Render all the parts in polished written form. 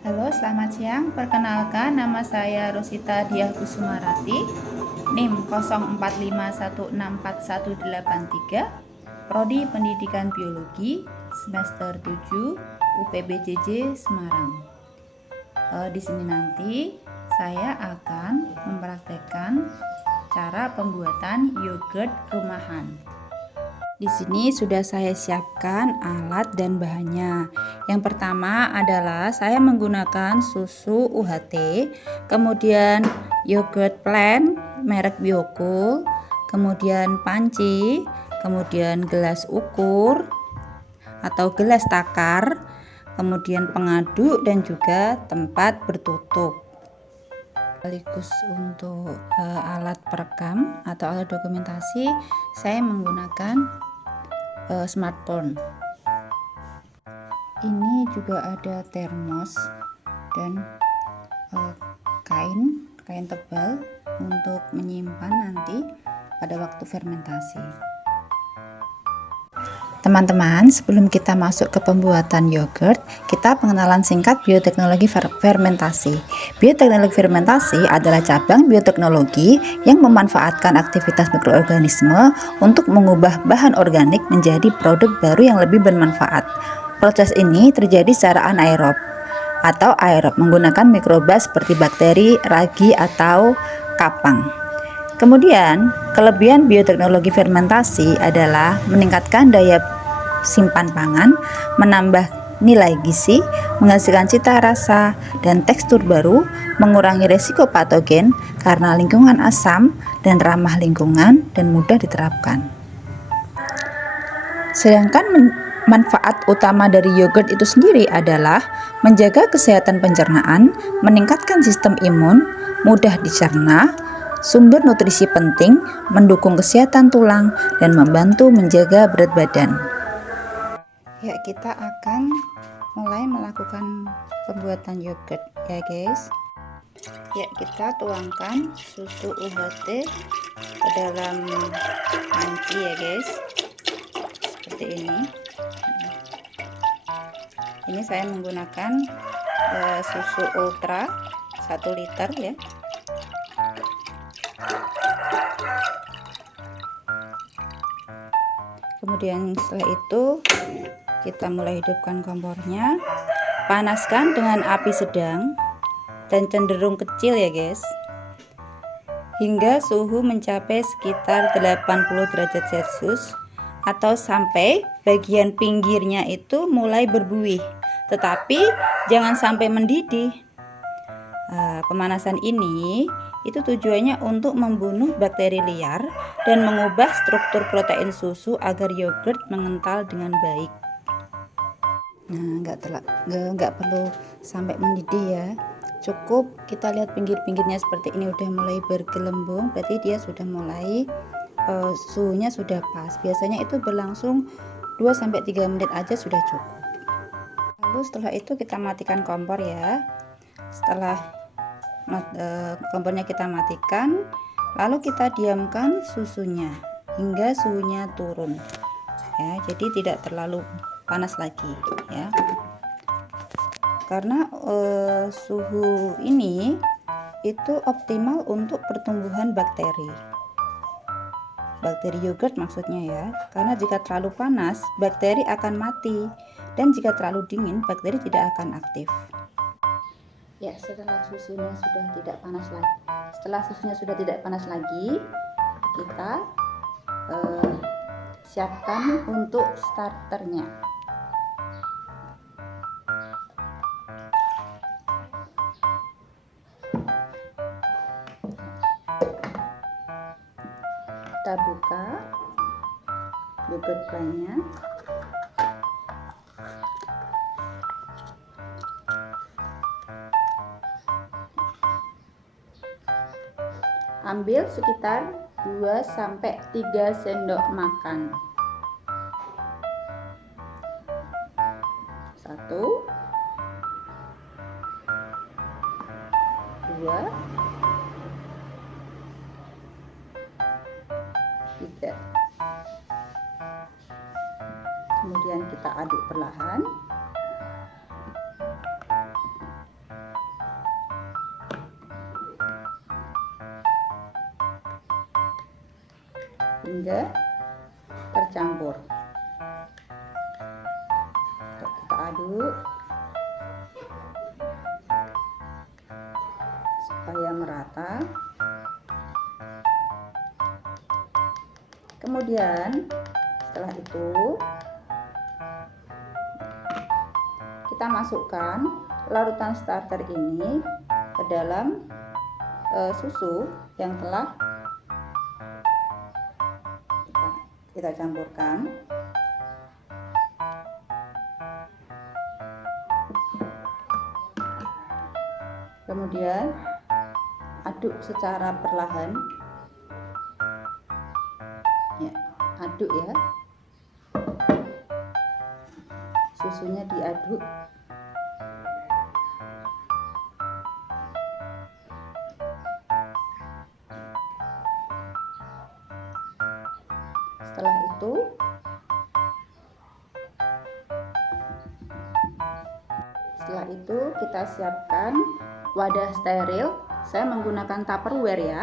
Halo, selamat siang. Perkenalkan, nama saya Rosita Diah Kusumarati, NIM 0451641183, Prodi Pendidikan Biologi, semester 7, UPBJJ Semarang. Di sini nanti saya akan mempraktekkan cara pembuatan yogurt rumahan. Di sini sudah saya siapkan alat dan bahannya. Yang pertama adalah saya menggunakan susu UHT, kemudian yogurt plain merek Biocool, kemudian panci, kemudian gelas ukur atau gelas takar, kemudian pengaduk dan juga tempat bertutup. Sekaligus untuk alat perekam atau alat dokumentasi, saya menggunakan smartphone. Ini juga ada termos dan kain tebal untuk menyimpan nanti pada waktu fermentasi. Teman-teman, sebelum kita masuk ke pembuatan yogurt, kita pengenalan singkat bioteknologi fermentasi. Bioteknologi fermentasi adalah cabang bioteknologi yang memanfaatkan aktivitas mikroorganisme untuk mengubah bahan organik menjadi produk baru yang lebih bermanfaat. Proses ini terjadi secara anaerob atau aerob menggunakan mikroba seperti bakteri, ragi, atau kapang. Kemudian, kelebihan bioteknologi fermentasi adalah meningkatkan daya simpan pangan, menambah nilai gizi, menghasilkan cita rasa dan tekstur baru, mengurangi resiko patogen karena lingkungan asam dan ramah lingkungan dan mudah diterapkan. Sedangkan manfaat utama dari yogurt itu sendiri adalah menjaga kesehatan pencernaan, meningkatkan sistem imun, mudah dicerna, sumber nutrisi penting, mendukung kesehatan tulang, dan membantu menjaga berat badan. Ya, kita akan mulai melakukan pembuatan yogurt ya guys. Ya, kita tuangkan susu UHT ke dalam panci ya guys, seperti ini. Ini saya menggunakan susu ultra 1 liter ya. Kemudian setelah itu kita mulai hidupkan kompornya, panaskan dengan api sedang dan cenderung kecil ya guys, hingga suhu mencapai sekitar 80 derajat Celcius atau sampai bagian pinggirnya itu mulai berbuih, tetapi jangan sampai mendidih. Pemanasan ini itu tujuannya untuk membunuh bakteri liar dan mengubah struktur protein susu agar yogurt mengental dengan baik. Nah, nggak perlu sampai mendidih ya. Cukup kita lihat pinggir-pinggirnya seperti ini udah mulai bergelembung, berarti dia sudah mulai suhunya sudah pas. Biasanya itu berlangsung 2-3 menit aja sudah cukup. Lalu setelah itu kita matikan kompor ya. Setelah kompornya kita matikan, lalu kita diamkan susunya hingga suhunya turun ya, jadi tidak terlalu panas lagi ya, karena suhu ini itu optimal untuk pertumbuhan bakteri yogurt maksudnya ya, karena jika terlalu panas bakteri akan mati dan jika terlalu dingin bakteri tidak akan aktif. Ya, setelah susunya sudah tidak panas lagi, kita siapkan untuk starternya. Kita buka yogurt plainnya. Ambil sekitar 2-3 sendok makan. 1, 2, 3. Kemudian kita aduk perlahan. hingga tercampur. Kita aduk supaya merata. Kemudian setelah itu kita masukkan larutan starter ini ke dalam susu yang telah kita campurkan. Kemudian aduk secara perlahan. Ya, aduk ya. Susunya diaduk. Setelah itu kita siapkan wadah steril. Saya menggunakan Tupperware ya.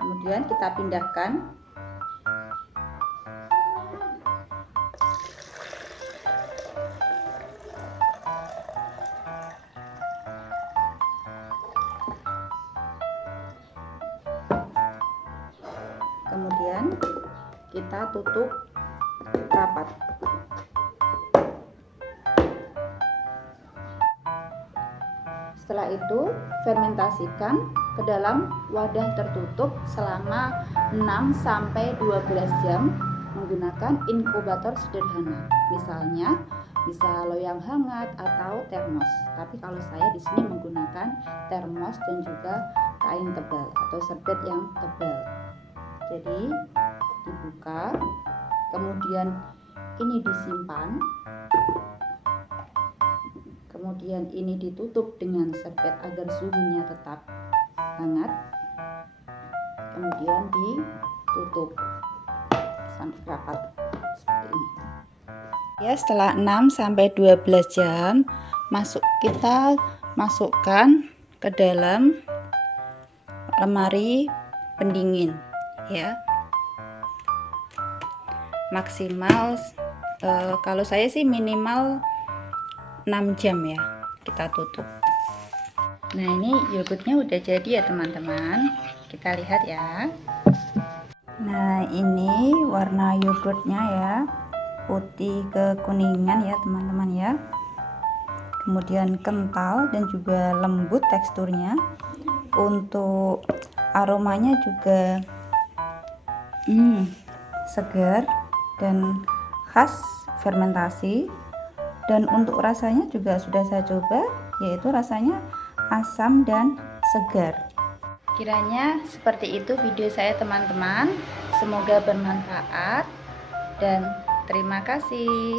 Kemudian kita pindahkan. Kemudian kita tutup rapat. Setelah itu fermentasikan ke dalam wadah tertutup selama 6-12 jam menggunakan inkubator sederhana. Misalnya bisa loyang hangat atau termos. Tapi kalau saya di sini menggunakan termos dan juga kain tebal atau serbet yang tebal. Jadi dibuka, kemudian ini disimpan, kemudian ini ditutup dengan serbet agar suhunya tetap hangat, kemudian ditutup sampai rapat seperti ini ya. Setelah 6-12 jam kita masukkan ke dalam lemari pendingin ya. Maksimal kalau saya sih minimal 6 jam ya kita tutup. Nah, ini yogurtnya udah jadi ya teman-teman. Kita lihat ya. Nah, ini warna yogurtnya ya, putih kekuningan ya teman-teman ya. Kemudian kental dan juga lembut teksturnya. Untuk aromanya juga segar dan khas fermentasi. Dan untuk rasanya juga sudah saya coba, yaitu rasanya asam dan segar. Kiranya seperti itu video saya teman-teman. Semoga bermanfaat dan terima kasih.